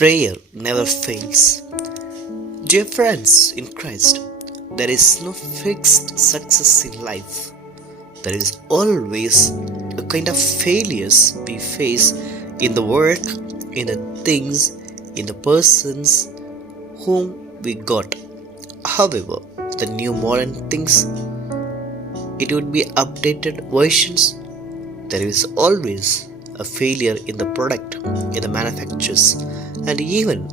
Prayer never fails. Dear friends in Christ, there is no fixed success in life. There is always a kind of failures we face in the work, in the things, in the persons whom we got. However, the new modern things, it would be updated versions. There is always a failure in the product, in the manufacturers, and even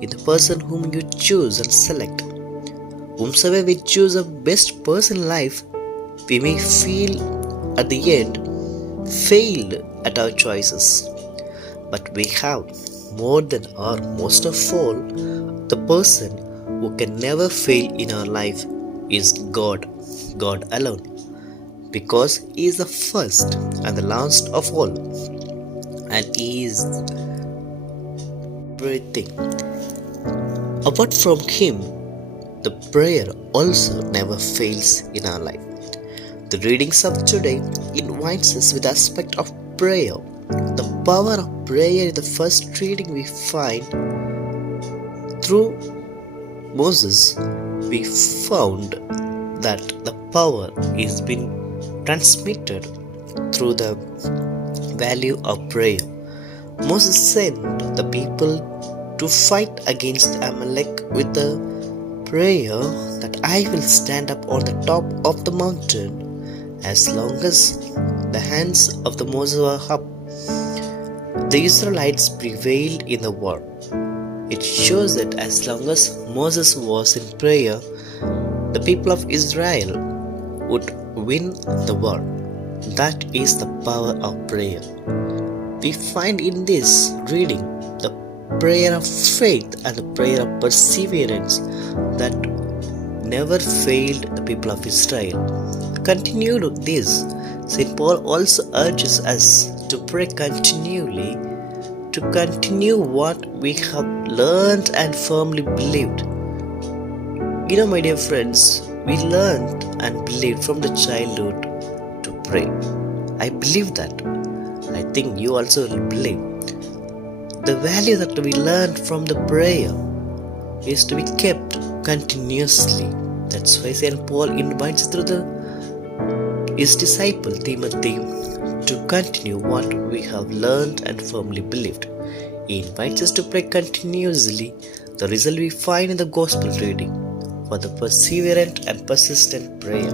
in the person whom you choose and select. Whomsoever we choose a best person in life, we may feel at the end failed at our choices. But we have more than or most of all, the person who can never fail in our life is God, God alone. Because He is the first and the last of all, and He is everything. Apart from Him, the prayer also never fails in our life. The readings of today invites us with the aspect of prayer. The power of prayer in the first reading we find through Moses. We found that the power is being transmitted through the value of prayer. Moses sent the people to fight against Amalek with the prayer that I will stand up on the top of the mountain as long as the hands of the Moses were up. The Israelites prevailed in the war. It shows that as long as Moses was in prayer, the people of Israel would win the war. That is the power of prayer. We find in this reading the prayer of faith and the prayer of perseverance that never failed the people of Israel. Continued with this, St. Paul also urges us to pray continually, to continue what we have learned and firmly believed. My dear friends, we learned and believed from the childhood to pray. I believe that. I think you also will believe. The value that we learned from the prayer is to be kept continuously. That's why St. Paul invites through his disciple Timothy to continue what we have learned and firmly believed. He invites us to pray continuously. The result we find in the Gospel reading for the perseverant and persistent prayer.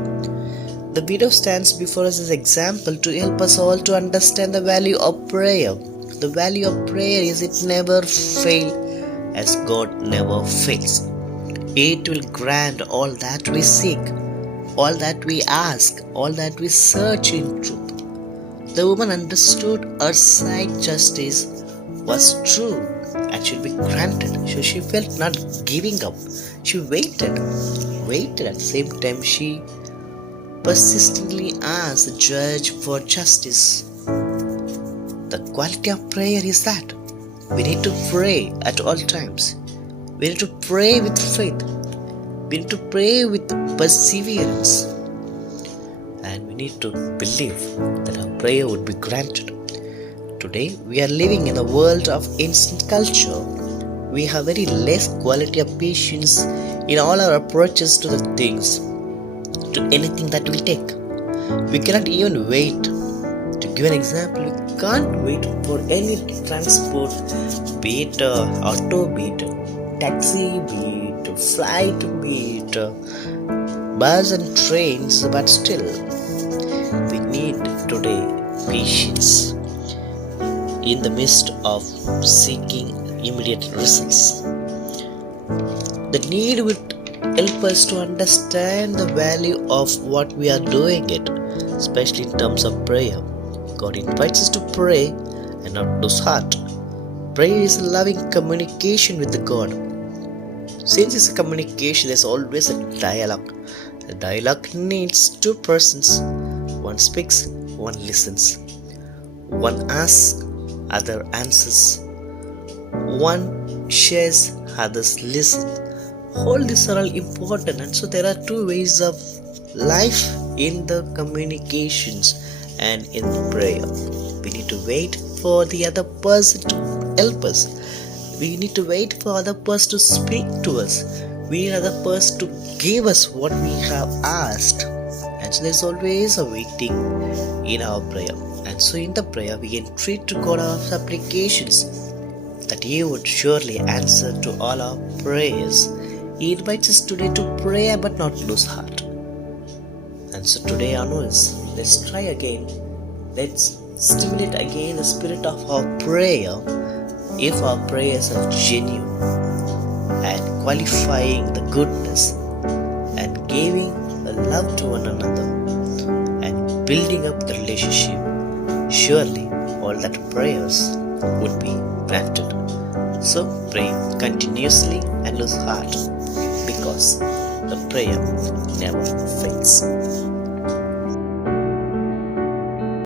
The widow stands before us as an example to help us all to understand the value of prayer. The value of prayer is it never fails, as God never fails. It will grant all that we seek, all that we ask, all that we search in truth. The woman understood her sight justice was true and should be granted. So she felt not giving up. She waited. At the same time, she persistently asked the judge for justice. The quality of prayer is that we need to pray at all times. We need to pray with faith. We need to pray with perseverance. And we need to believe that our prayer would be granted. Today, we are living in a world of instant culture. We have very less quality of patience in all our approaches to the things, to anything that we take. We cannot even wait. To give an example, we can't wait for any transport, be it auto, be it taxi, be it flight, be it bus and trains, but still, we need today patience in the midst of seeking immediate results. The need would help us to understand the value of what we are doing it, especially in terms of prayer. God invites us to pray and not lose heart. Prayer is a loving communication with the God. Since it's a communication, there's always a dialogue. A dialogue needs two persons. One speaks, one listens. One asks, other answers. One shares, others listen. All these are all important, and so there are two ways of life in the communications and in the prayer. We need to wait for the other person to help us. We need to wait for other person to speak to us. We need other person to give us what we have asked. And so there's always a waiting in our prayer. And so in the prayer, we entreat to God our supplications that He would surely answer to all our prayers. He invites us today to pray but not lose heart. And so today onwards, let's try again. Let's stimulate again the spirit of our prayer if our prayers are genuine and qualifying the goodness and giving the love to one another and building up the relationship. Surely all that prayers would be granted. So pray continuously and lose heart, because the prayer never fails.